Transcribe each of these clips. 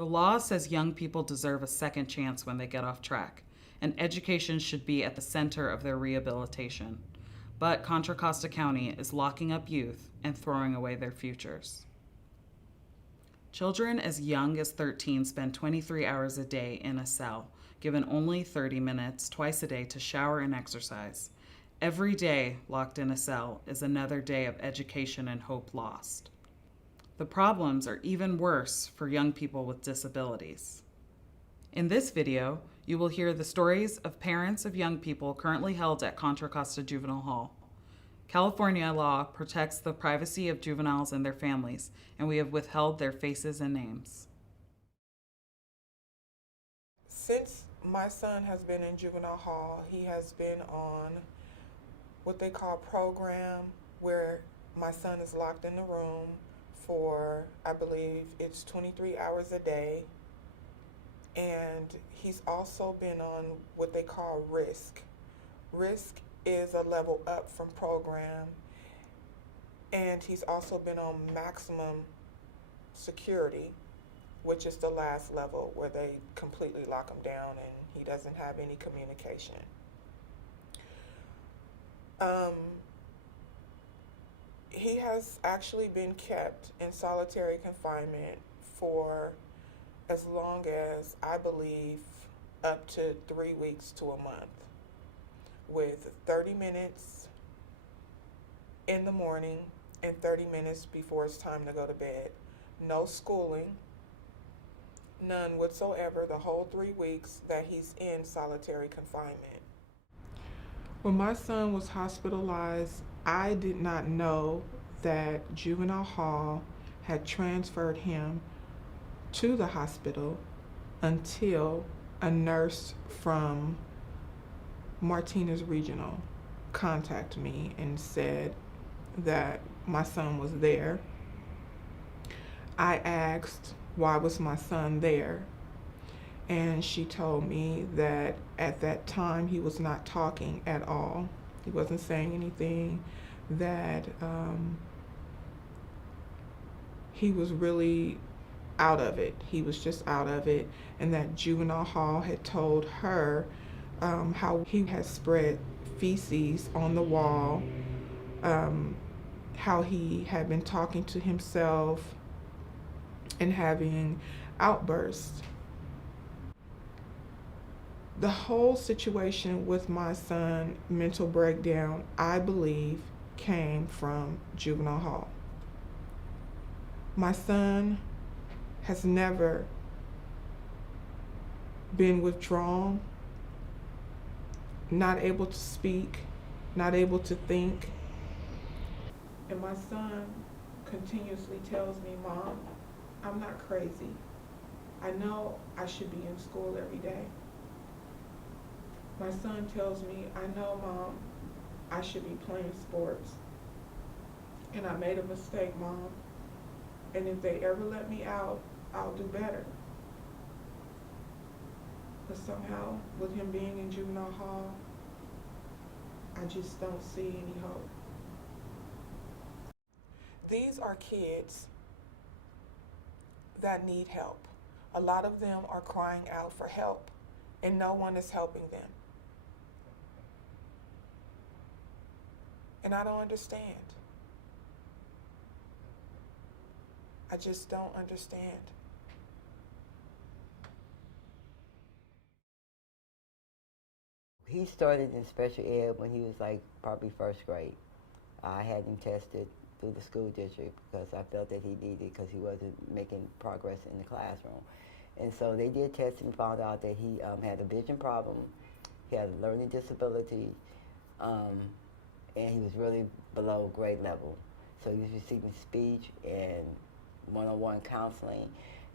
The law says young people deserve a second chance when they get off track, and education should be at the center of their rehabilitation. But Contra Costa County is locking up youth and throwing away their futures. Children as young as 13 spend 23 hours a day in a cell, given only 30 minutes twice a day to shower and exercise. Every day locked in a cell is another day of education and hope lost. The problems are even worse for young people with disabilities. In this video, you will hear the stories of parents of young people currently held at Contra Costa Juvenile Hall. California law protects the privacy of juveniles and their families, and we have withheld their faces and names. Since my son has been in juvenile hall, he has been on what they call program, where my son is locked in the room for, I believe it's 23 hours a day. And he's also been on what they call risk. Risk is a level up from program, and he's also been on maximum security, which is the last level where they completely lock him down and he doesn't have any communication. He has actually been kept in solitary confinement for as long as, I believe, up to 3 weeks to a month, with 30 minutes in the morning and 30 minutes before it's time to go to bed. No schooling, none whatsoever, the whole 3 weeks that he's in solitary confinement. When my son was hospitalized, I did not know that juvenile hall had transferred him to the hospital until a nurse from Martinez Regional contacted me and said that my son was there. I asked why was my son there, and she told me that at that time he was not talking at all. He wasn't saying anything, that he was really out of it. He was just out of it, and that juvenile hall had told her how he had spread feces on the wall, how he had been talking to himself and having outbursts. The whole situation with my son, mental breakdown, I believe, came from juvenile hall. My son has never been withdrawn, not able to speak, not able to think. And my son continuously tells me, Mom, I'm not crazy. I know I should be in school every day. My son tells me, I know, Mom, I should be playing sports. And I made a mistake, Mom. And if they ever let me out, I'll do better. But somehow, with him being in juvenile hall, I just don't see any hope. These are kids that need help. A lot of them are crying out for help, and no one is helping them. And I don't understand. I just don't understand. He started in special ed when he was like probably first grade. I had him tested through the school district because I felt that he needed, because he wasn't making progress in the classroom. And so they did tests and found out that he had a vision problem, he had a learning disability, and he was really below grade level. So he was receiving speech and one-on-one counseling.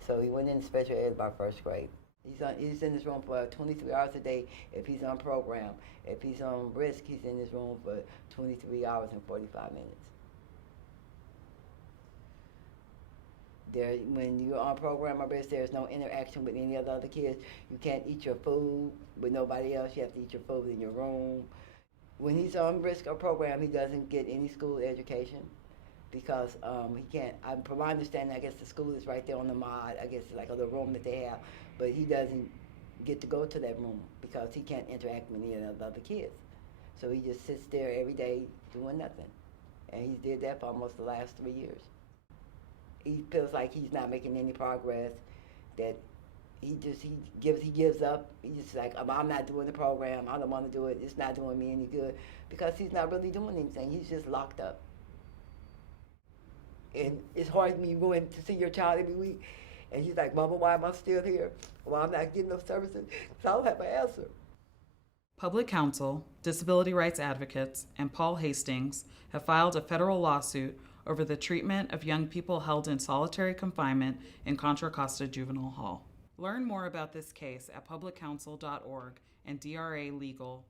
So he went into special ed by first grade. He's in this room for 23 hours a day if he's on program. If he's on risk, he's in this room for 23 hours and 45 minutes. When you're on program or risk, there's no interaction with any of the other kids. You can't eat your food with nobody else. You have to eat your food in your room. When he's on risk or program, he doesn't get any school education, because he can't. From my understanding, I guess the school is right there on the mod. I guess it's like a little room that they have, but he doesn't get to go to that room because he can't interact with any of the other kids. So he just sits there every day doing nothing, and he's did that for almost the last 3 years. He feels like he's not making any progress. That he gives up. He's just like, I'm not doing the program. I don't want to do it. It's not doing me any good, because he's not really doing anything. He's just locked up. And it's hard for me going to see your child every week, and he's like, Mama, why am I still here? Well, I'm not getting no services, so I don't have an answer. Public Counsel, disability rights advocates, and Paul Hastings have filed a federal lawsuit over the treatment of young people held in solitary confinement in Contra Costa Juvenile Hall. Learn more about this case at publiccounsel.org and dralegal.org.